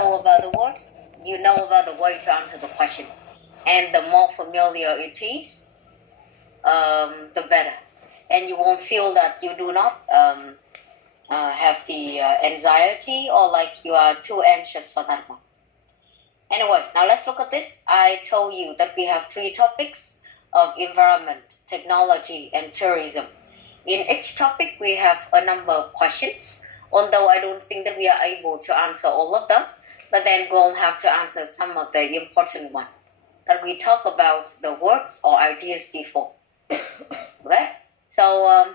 know about the words, you know about the way to answer the question. And the more familiar it is, the better. And you won't feel that you do not have the anxiety or like you are too anxious for that one. Anyway, now let's look at this. I told you that we have 3 topics of environment, technology, and tourism. In each topic, we have a number of questions, although I don't think that we are able to answer all of them, but then we'll have to answer some of the important ones that we talked about the words or ideas before. Okay? So,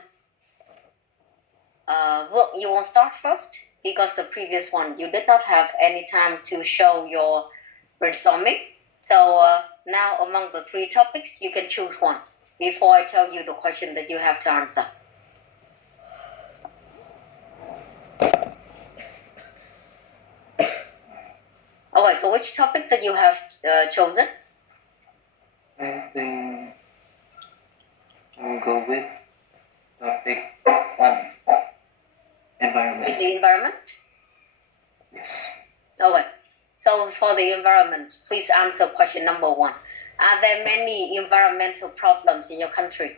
you want to start first? Because the previous one, you did not have any time to show your brainstorming. So, now among the 3 topics, you can choose one before I tell you the question that you have to answer. Okay, so which topic that you have chosen? I think I'll go with topic 1, environment. The environment? Yes. Okay, so for the environment, please answer question number 1. Are there many environmental problems in your country?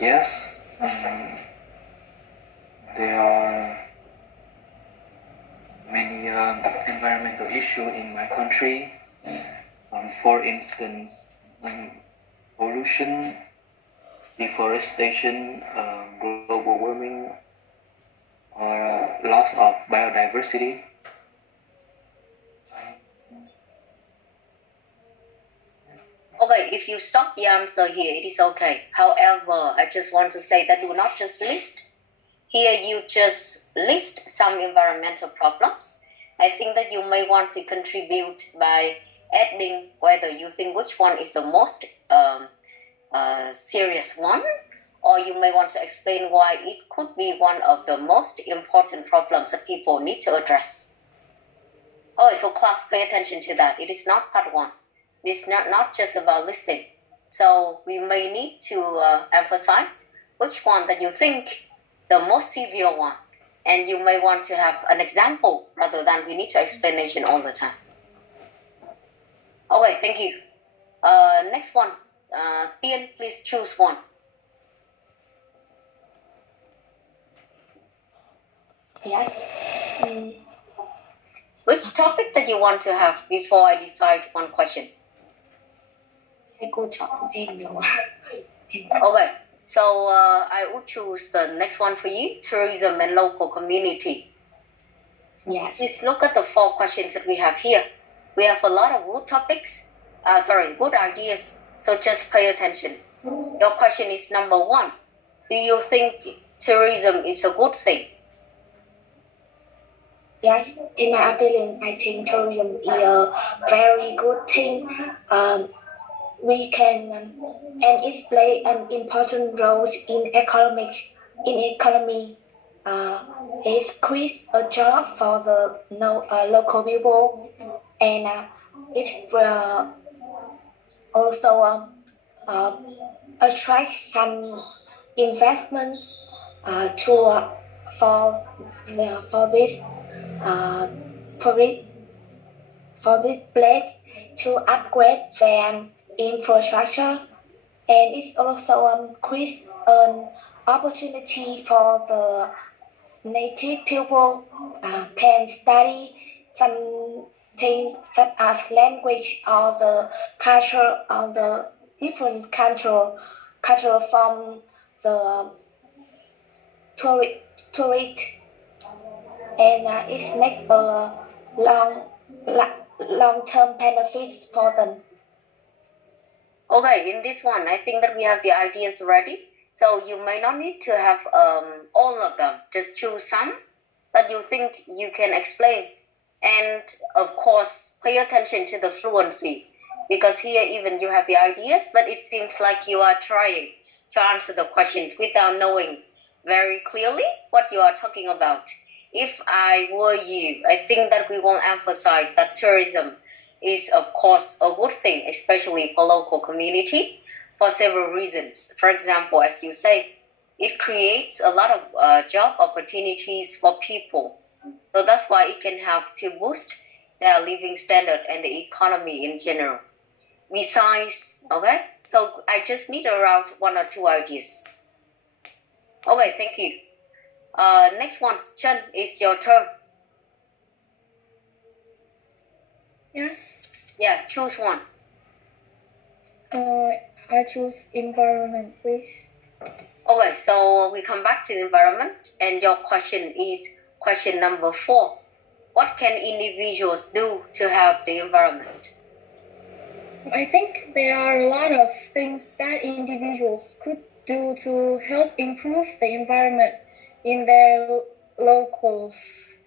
Yes. There are many environmental issues in my country. For instance, pollution, deforestation, global warming, or loss of biodiversity. Okay, if you stop the answer here, it is okay. However, I just want to say that do not just list. Here you just list some environmental problems. I think that you may want to contribute by adding whether you think which one is the most serious one, or you may want to explain why it could be one of the most important problems that people need to address. Okay, so class, pay attention to that. It is not part 1. It's not just about listing. So we may need to emphasize which one that you think the most severe one. And you may want to have an example rather than we need to explanation all the time. Okay, thank you. Next one. Ian, please choose one. Yes. Which topic that you want to have before I decide one question? Thầy cô chọn em rồi. Okay, so I will choose the next one for you, tourism and local community. Yes. Please look at the 4 questions that we have here. We have a lot of good topics, good ideas, so just pay attention. Your question is number 1. Do you think tourism is a good thing? Yes, in my opinion, I think tourism is a very good thing. We can and it play an important role in economics. In economy, it creates a job for the local people, and it also attract some investment for this place to upgrade their infrastructure, and it also creates an opportunity for the native people can study something such as language or the culture or the different culture from the tourist, and it makes a long-term benefits for them. Okay, in this one, I think that we have the ideas ready. So you may not need to have all of them. Just choose some that you think you can explain. And of course, pay attention to the fluency. Because here even you have the ideas, but it seems like you are trying to answer the questions without knowing very clearly what you are talking about. If I were you, I think that we will emphasize that tourism is, of course, a good thing, especially for local community, for several reasons. For example, as you say, it creates a lot of job opportunities for people. So that's why it can help to boost their living standard and the economy in general. Besides, okay, so I just need around 1 or 2 ideas. Okay, thank you. Next one, Chen, it's your turn. Yes. Yeah, choose one. I choose environment, please. Okay, so we come back to the environment, and your question is question number 4. What can individuals do to help the environment? I think there are a lot of things that individuals could do to help improve the environment in their locals.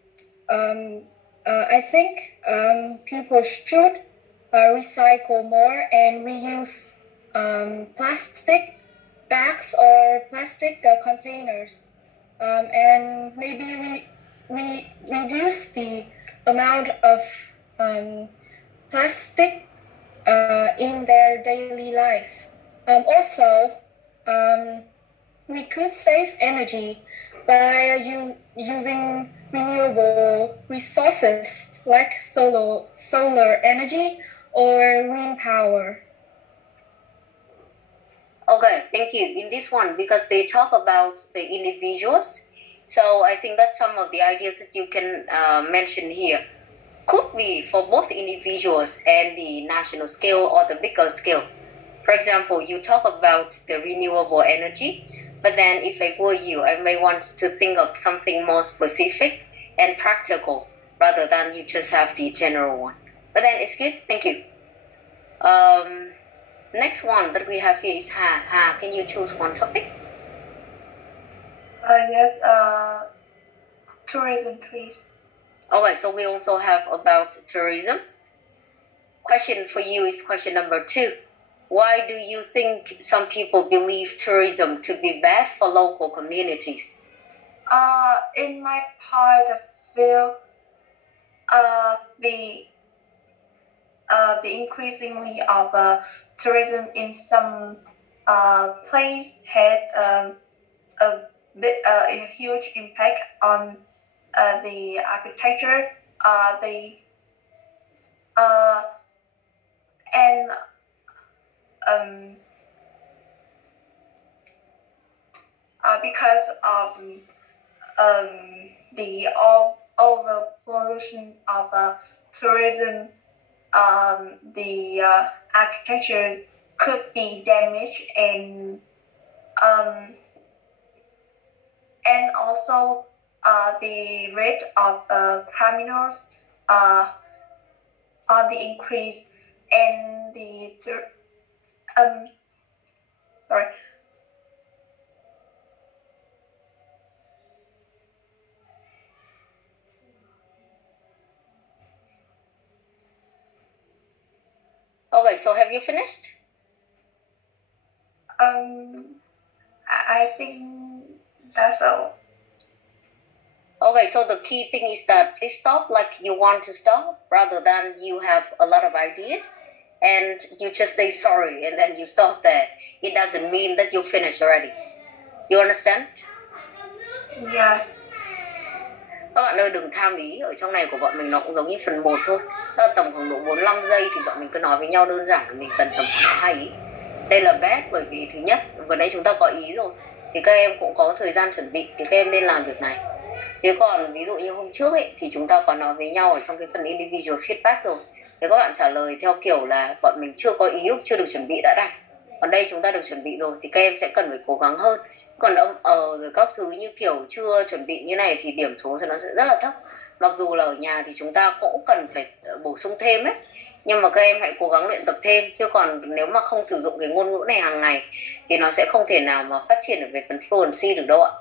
I think people should recycle more and reuse plastic bags or plastic containers, and maybe we reduce the amount of plastic in their daily life. Also, we could save energy by using renewable resources like solar energy or wind power. Okay, thank you. In this one, because they talk about the individuals, so I think that's some of the ideas that you can mention here. Could be for both individuals and the national scale or the bigger scale. For example, you talk about the renewable energy, but then if I were you, I may want to think of something more specific and practical rather than you just have the general one. But then it's good, thank you. Next one that we have here is Ha. Ha, can you choose one topic? Yes, tourism, please. Okay, so we also have about tourism. Question for you is question number 2. Why do you think some people believe tourism to be bad for local communities? In my point of view, the increasingly of tourism in some place had a huge impact on the architecture, because of the over pollution of tourism, the architectures could be damaged, and also the rate of criminals on the increase, and the Okay, so have you finished? I think that's all. Okay, so the key thing is that please stop like you want to stop rather than you have a lot of ideas and you just say sorry and then you stop there. It doesn't mean that you finished already. You understand? Yes. Các bạn ơi, đừng tham ý, ở trong này của bọn mình nó cũng giống như phần 1 thôi. Tầm khoảng độ 45 giây thì bọn mình cứ nói với nhau đơn giản là mình cần tầm khoảng 2 ý. Đây là best bởi vì thứ nhất, vừa nãy chúng ta có ý rồi, thì các em cũng có thời gian chuẩn bị thì các em nên làm việc này. Chứ còn ví dụ như hôm trước ấy thì chúng ta có nói với nhau ở trong cái phần individual feedback rồi. Thì các bạn trả lời theo kiểu là bọn mình chưa có ý, chưa được chuẩn bị đã đành. Còn đây chúng ta được chuẩn bị rồi thì các em sẽ cần phải cố gắng hơn. Còn rồi các thứ như kiểu chưa chuẩn bị như này thì điểm số nó sẽ rất là thấp. Mặc dù là ở nhà thì chúng ta cũng cần phải bổ sung thêm ấy, nhưng mà các em hãy cố gắng luyện tập thêm. Chứ còn nếu mà không sử dụng cái ngôn ngữ này hàng ngày thì nó sẽ không thể nào mà phát triển được về phần fluency được đâu ạ.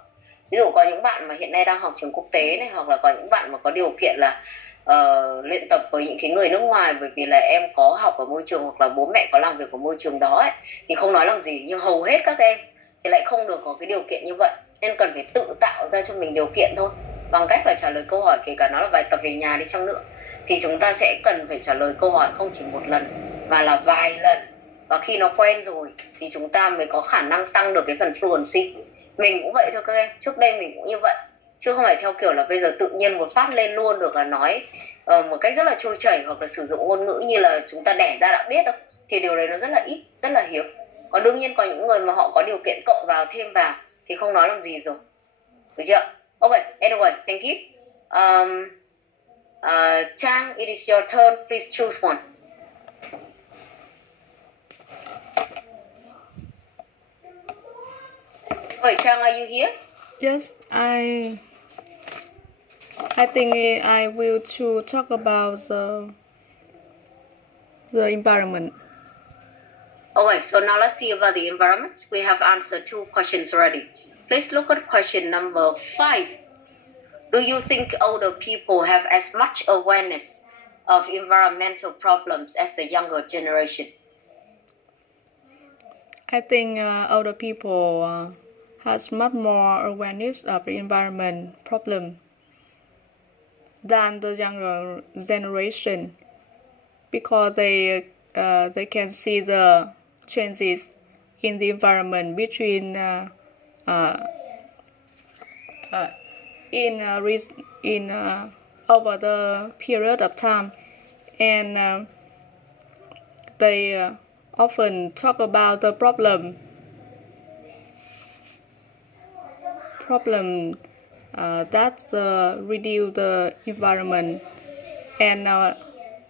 Ví dụ có những bạn mà hiện nay đang học trường quốc tế này, hoặc là có những bạn mà có điều kiện là luyện tập với những cái người nước ngoài, bởi vì là em có học ở môi trường hoặc là bố mẹ có làm việc ở môi trường đó ấy, thì không nói làm gì. Nhưng hầu hết các em thì lại không được có cái điều kiện như vậy, nên cần phải tự tạo ra cho mình điều kiện thôi, bằng cách là trả lời câu hỏi, kể cả nó là bài tập về nhà đi chăng nữa thì chúng ta sẽ cần phải trả lời câu hỏi không chỉ một lần mà là vài lần, và khi nó quen rồi thì chúng ta mới có khả năng tăng được cái phần fluency. Mình cũng vậy thôi các em, trước đây mình cũng như vậy, chứ không phải theo kiểu là bây giờ tự nhiên một phát lên luôn được là nói một cách rất là trôi chảy hoặc là sử dụng ngôn ngữ như là chúng ta đẻ ra đã biết đâu, thì điều đấy nó rất là ít, rất là hiếm. Còn đương nhiên có những người mà họ có điều kiện cộng vào thêm vào thì không nói làm gì rồi, được chưa? Okay, anyway, thank you. Trang, it is your turn, please choose one. Okay, Trang, are you here? Yes, I think I will to talk about the environment. Okay, so now let's see about the environment. We have answered 2 questions already. Please look at question number 5. Do you think older people have as much awareness of environmental problems as the younger generation? I think older people has much more awareness of the environment problem than the younger generation, because they can see the changes in the environment between over the period of time, and they often talk about the problem that reduce the environment and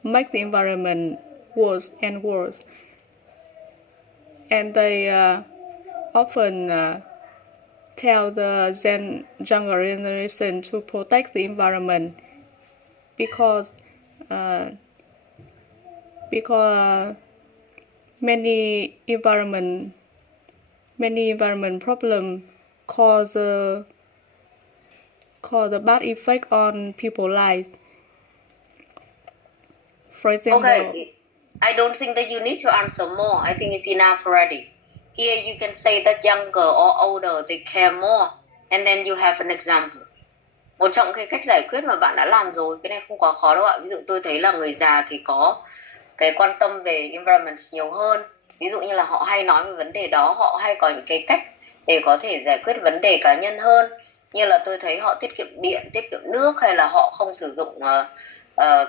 make the environment worse and worse. And they often tell the younger generation to protect the environment because many environment problem cause a bad effect on people's lives. For example, okay, I don't think that you need to answer more. I think it's enough already. Here you can say that younger or older, they care more, and then you have an example. Một trong cái cách giải quyết mà bạn đã làm rồi, cái này không quá khó đâu ạ. Ví dụ tôi thấy là người già thì có cái quan tâm về environment nhiều hơn. Ví dụ như là họ hay nói về vấn đề đó, họ hay có những cái cách để có thể giải quyết vấn đề cá nhân hơn. Như là tôi thấy họ tiết kiệm điện, tiết kiệm nước, hay là họ không sử dụng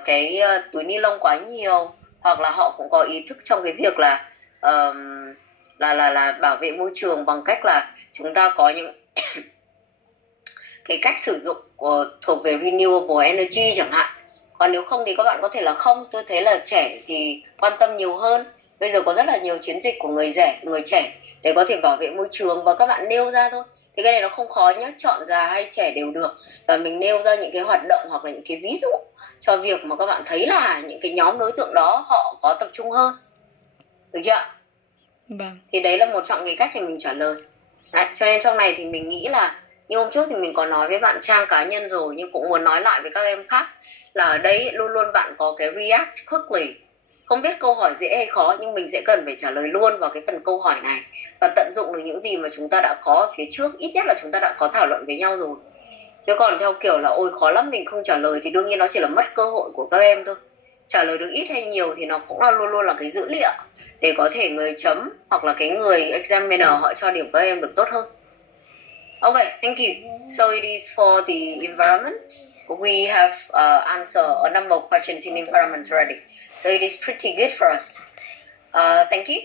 cái túi ni lông quá nhiều, hoặc là họ cũng có ý thức trong cái việc là bảo vệ môi trường bằng cách là chúng ta có những cái cách sử dụng thuộc về renewable energy chẳng hạn. Còn nếu không thì các bạn có thể là không. Tôi thấy là trẻ thì quan tâm nhiều hơn. Bây giờ có rất là nhiều chiến dịch của người trẻ để có thể bảo vệ môi trường, và các bạn nêu ra thôi. Thì cái này nó không khó nhé, chọn già hay trẻ đều được. Và mình nêu ra những cái hoạt động hoặc là những cái ví dụ cho việc mà các bạn thấy là những cái nhóm đối tượng đó họ có tập trung hơn. Được chưa? Vâng. Thì đấy là một trong cái cách để mình trả lời. Đấy, cho nên trong này thì mình nghĩ là như hôm trước thì mình có nói với bạn Trang cá nhân rồi, nhưng cũng muốn nói lại với các em khác là ở đây luôn luôn bạn có cái react quickly. Không biết câu hỏi dễ hay khó, nhưng mình sẽ cần phải trả lời luôn vào cái phần câu hỏi này và tận dụng được những gì mà chúng ta đã có ở phía trước. Ít nhất là chúng ta đã có thảo luận với nhau rồi. Chứ còn theo kiểu là ôi khó lắm mình không trả lời thì đương nhiên nó chỉ là mất cơ hội của các em thôi. Trả lời được ít hay nhiều thì nó cũng là luôn luôn là cái dữ liệu để có thể người chấm hoặc là cái người examiner họ cho điểm các em được tốt hơn. Okay, thank you. So it is for the environment. We have answered a number of questions in environment already. So it is pretty good for us. Thank you.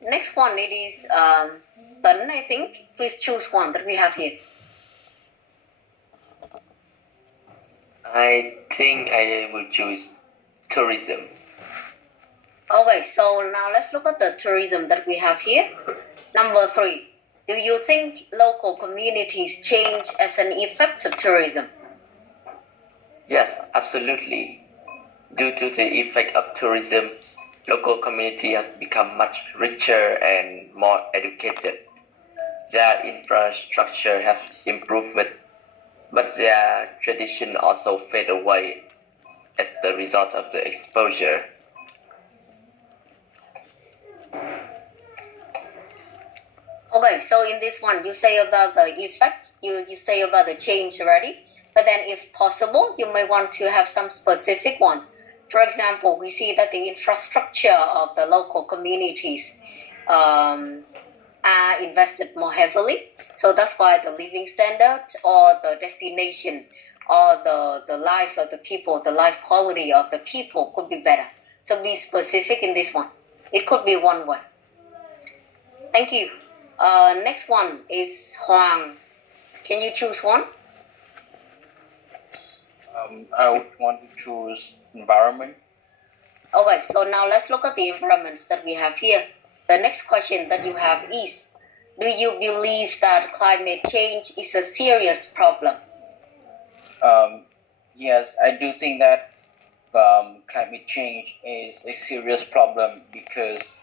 Next one, it is Tấn, I think. Please choose one that we have here. I think I will choose tourism. Okay, so now let's look at the tourism that we have here. Number 3. Do you think local communities change as an effect of tourism? Yes, absolutely. Due to the effect of tourism, local communities have become much richer and more educated. Their infrastructure has improved, but their tradition also fade away as the result of the exposure. Okay, so in this one, you say about the effect, you say about the change already, but then if possible, you may want to have some specific one. For example, we see that the infrastructure of the local communities are invested more heavily. So that's why the living standard or the destination or the life of the people, the life quality of the people could be better. So be specific in this one. It could be one word. Thank you. Next one is Hoàng. Can you choose one? I would want to choose environment. Okay, so now let's look at the environments that we have here. The next question that you have is, do you believe that climate change is a serious problem? Yes, I do think that climate change is a serious problem because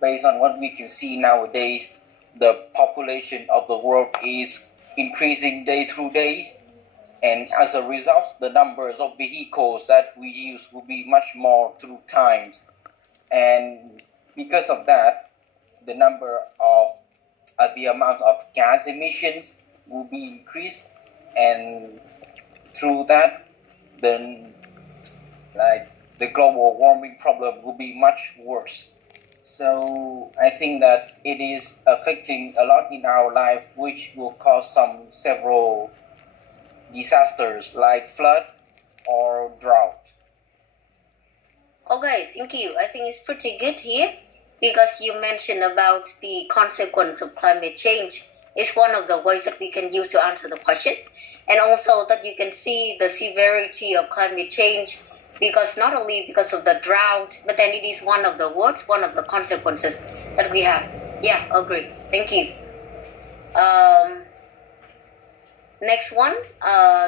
based on what we can see nowadays, the population of the world is increasing day through day. And as a result, the numbers of vehicles that we use will be much more through times. And because of that, the amount of gas emissions will be increased. And through that, then the global warming problem will be much worse. So I think that it is affecting a lot in our life, which will cause several disasters like flood or drought. Okay, thank you. I think it's pretty good here because you mentioned about the consequence of climate change. It's one of the ways that we can use to answer the question. And also that you can see the severity of climate change because not only because of the drought, but then it is one of the words, one of the consequences that we have. Yeah, agree. Thank you. Next one,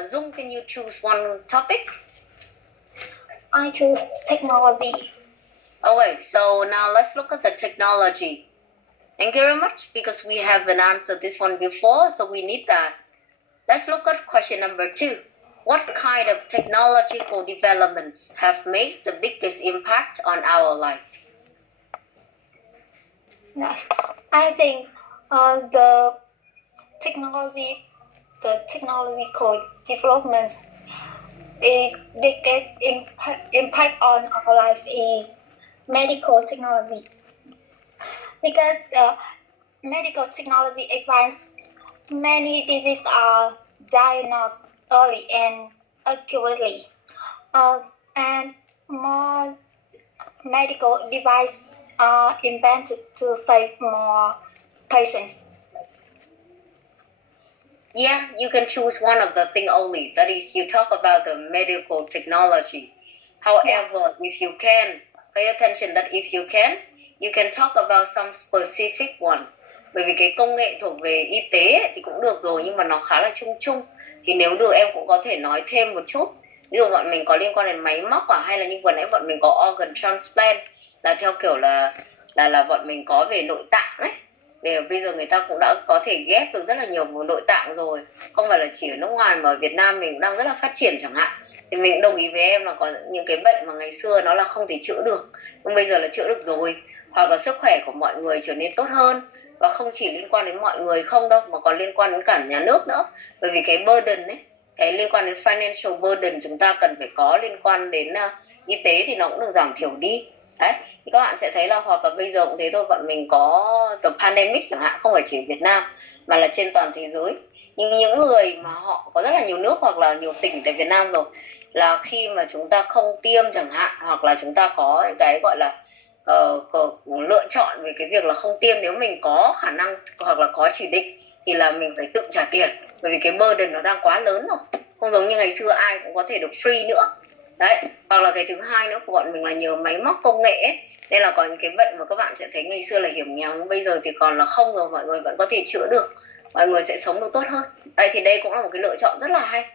Zoom, can you choose one topic? I choose technology. Okay, so now let's look at the technology. Thank you very much because we haven't answered this one before, so we need that. Let's look at question number 2. What kind of technological developments have made the biggest impact on our life? Yes, I think the technological developments is biggest impact on our life is medical technology, because the medical technology advance, many diseases are diagnosed early and accurately, and more medical devices are invented to save more patients. Yeah, you can choose one of the thing only. That is, you talk about the medical technology. However, if you can, pay attention that if you can talk about some specific one. Bởi vì cái công nghệ thuộc về y tế thì cũng được rồi, nhưng mà nó khá là chung chung. Thì nếu được em cũng có thể nói thêm một chút. Ví dụ bọn mình có liên quan đến máy móc hay là như vừa nãy bọn mình có organ transplant, là theo kiểu là bọn mình có về nội tạng ấy. Bây giờ người ta cũng đã có thể ghép được rất là nhiều vùng nội tạng rồi, không phải là chỉ ở nước ngoài mà ở Việt Nam mình cũng đang rất là phát triển chẳng hạn. Thì mình đồng ý với em là có những cái bệnh mà ngày xưa nó là không thể chữa được, nhưng bây giờ là chữa được rồi, hoặc là sức khỏe của mọi người trở nên tốt hơn. Và không chỉ liên quan đến mọi người không đâu, mà còn liên quan đến cả nhà nước nữa. Bởi vì cái burden ấy, cái liên quan đến financial burden chúng ta cần phải có liên quan đến y tế thì nó cũng được giảm thiểu đi. Đấy, thì các bạn sẽ thấy là hoặc là bây giờ cũng thế thôi, bọn mình có the pandemic chẳng hạn, không phải chỉ ở Việt Nam mà là trên toàn thế giới. Nhưng những người mà họ có rất là nhiều nước hoặc là nhiều tỉnh tại Việt Nam rồi, là khi mà chúng ta không tiêm chẳng hạn, hoặc là chúng ta có cái gọi là lựa chọn về cái việc là không tiêm, nếu mình có khả năng hoặc là có chỉ định thì là mình phải tự trả tiền, bởi vì cái burden nó đang quá lớn rồi, không giống như ngày xưa ai cũng có thể được free nữa. Đấy, hoặc là cái thứ hai nữa của bọn mình là nhờ máy móc công nghệ ấy, nên là có những cái bệnh mà các bạn sẽ thấy ngày xưa là hiểm nghèo, nhưng bây giờ thì còn là không rồi, mọi người vẫn có thể chữa được, mọi người sẽ sống được tốt hơn. Đây thì đây cũng là một cái lựa chọn rất là hay.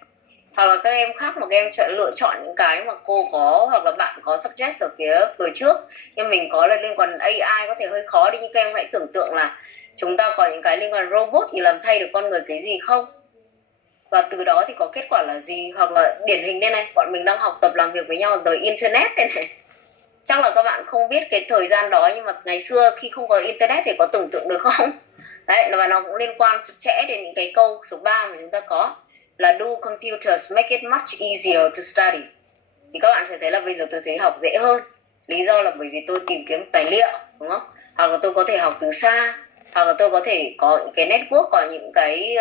Hoặc là các em khác mà các em lựa chọn những cái mà cô có hoặc là bạn có suggest ở phía trước, nhưng mình có là liên quan đến AI có thể hơi khó đi, nhưng các em hãy tưởng tượng là chúng ta có những cái liên quan đến robot thì làm thay được con người cái gì không, và từ đó thì có kết quả là gì. Hoặc là điển hình đây này, bọn mình đang học tập làm việc với nhau từ internet đây này, chắc là các bạn không biết cái thời gian đó, nhưng mà ngày xưa khi không có internet thì có tưởng tượng được không? Đấy, và nó cũng liên quan chặt chẽ đến những cái câu số 3 mà chúng ta có là do computers make it much easier to study. Thì các bạn sẽ thấy là bây giờ tôi thấy học dễ hơn. Lý do là bởi vì tôi tìm kiếm tài liệu, đúng không? Hoặc là tôi có thể học từ xa. hoặc là tôi có thể có những cái network, có những cái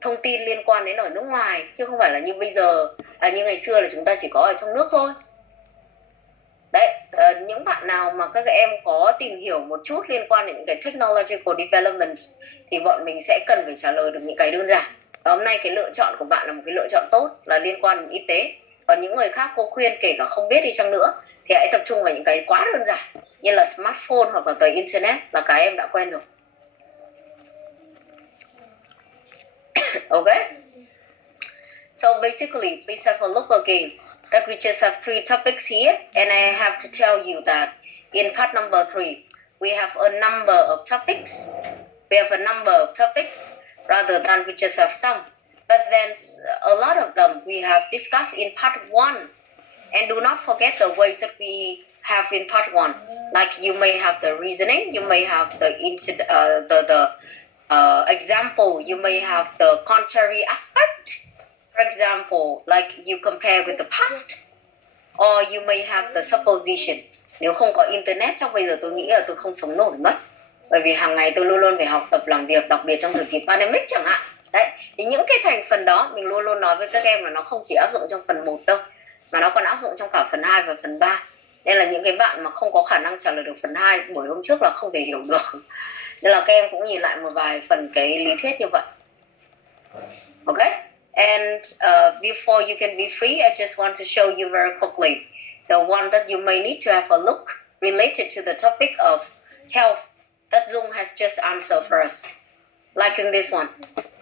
thông tin liên quan đến ở nước ngoài, chứ không phải là như bây giờ như ngày xưa là chúng ta chỉ có ở trong nước thôi. Đấy, những bạn nào mà các em có tìm hiểu một chút liên quan đến những cái technological development thì bọn mình sẽ cần phải trả lời được những cái đơn giản. Và hôm nay cái lựa chọn của bạn là một cái lựa chọn tốt, là liên quan đến y tế. Còn những người khác cô khuyên kể cả không biết đi chăng nữa thì hãy tập trung vào những cái quá đơn giản như là smartphone hoặc là tới internet, là cái em đã quen rồi. Okay, so basically please have a look again that we just have 3 topics here, and I have to tell you that in part number 3 we have a number of topics. We have a number of topics rather than we just have some, but then a lot of them we have discussed in part 1. And do not forget the ways that we have in part 1. Like you may have the reasoning, you may have the example, you may have the contrary aspect. For example, like you compare with the past, or you may have the supposition. Nếu không có internet chắc bây giờ tôi nghĩ là tôi không sống nổi mất. Bởi vì hàng ngày tôi luôn luôn phải học tập làm việc, đặc biệt trong thời kỳ pandemic chẳng hạn. Đấy, thì những cái thành phần đó mình luôn luôn nói với các em là nó không chỉ áp dụng trong phần 1 đâu, mà nó còn áp dụng trong cả phần 2 và phần 3. Nên là những cái bạn mà không có khả năng trả lời được phần 2 buổi hôm trước là không thể hiểu được. Nên là các em cũng nhìn lại một vài phần cái lý thuyết như vậy. Okay? And before you can be free, I just want to show you very quickly the one that you may need to have a look related to the topic of health that Zoom has just answered for us. Like in this one.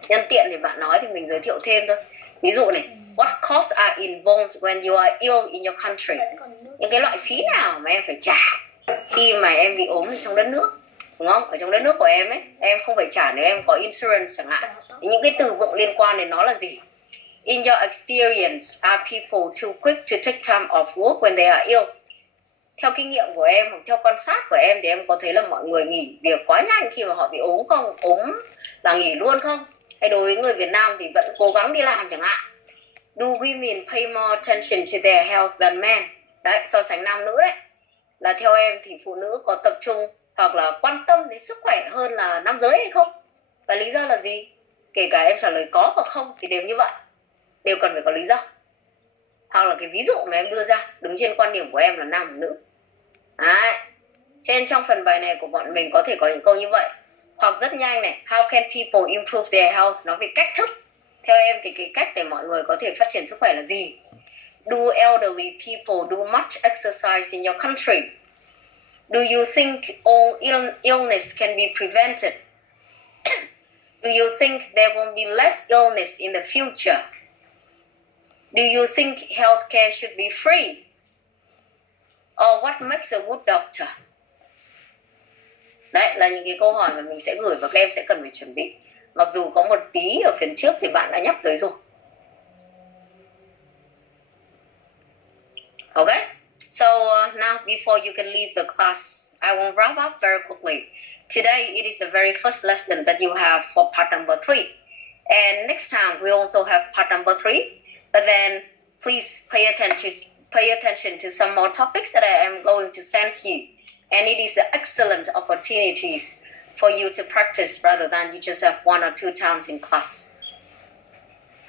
Nhân tiện thì bạn nói thì mình giới thiệu thêm thôi. Ví dụ này, what costs are involved when you are ill in your country? Những cái loại phí nào mà em phải trả khi mà em bị ốm ở trong đất nước, đúng không? Ở trong đất nước của em ấy, em không phải trả nếu em có insurance chẳng hạn. Những cái từ vựng liên quan đến nó là gì? In your experience, are people too quick to take time off work when they are ill? Theo kinh nghiệm của em, hoặc theo quan sát của em thì em có thấy là mọi người nghỉ việc quá nhanh khi mà họ bị ốm không? Ốm là nghỉ luôn không? Hay đối với người Việt Nam thì vẫn cố gắng đi làm chẳng hạn. Do women pay more attention to their health than men? Đấy, so sánh nam nữ đấy. Là theo em thì phụ nữ có tập trung hoặc là quan tâm đến sức khỏe hơn là nam giới hay không? Và lý do là gì? Kể cả em trả lời có hoặc không thì đều như vậy. Đều cần phải có lý do. Hoặc là cái ví dụ mà em đưa ra đứng trên quan điểm của em là nam và nữ. Đấy. Trên trong phần bài này của bọn mình có thể có những câu như vậy. Hoặc rất nhanh này, how can people improve their health? Nói về cách thức. Theo em thì cái cách để mọi người có thể phát triển sức khỏe là gì? Do elderly people do much exercise in your country? Do you think all illness can be prevented? Do you think there will be less illness in the future? Do you think healthcare should be free? Or what makes a good doctor? Đấy là những cái câu hỏi mà mình sẽ gửi và các em sẽ cần phải chuẩn bị. Mặc dù có một tí ở phía trước thì bạn đã nhắc tới rồi. Okay? So now before you can leave the class, I will wrap up very quickly. Today it is the very first lesson that you have for part number 3. And next time we also have part number 3. But then please pay attention to some more topics that I am going to send you. And it is excellent opportunities for you to practice rather than you just have 1 or 2 times in class.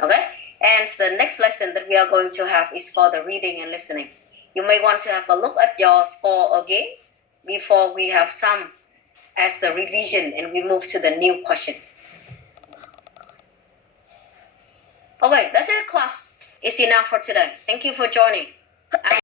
Okay? And the next lesson that we are going to have is for the reading and listening. You may want to have a look at your score again before we have some as the revision and we move to the new question. Okay, that's it, class. It's enough for today. Thank you for joining.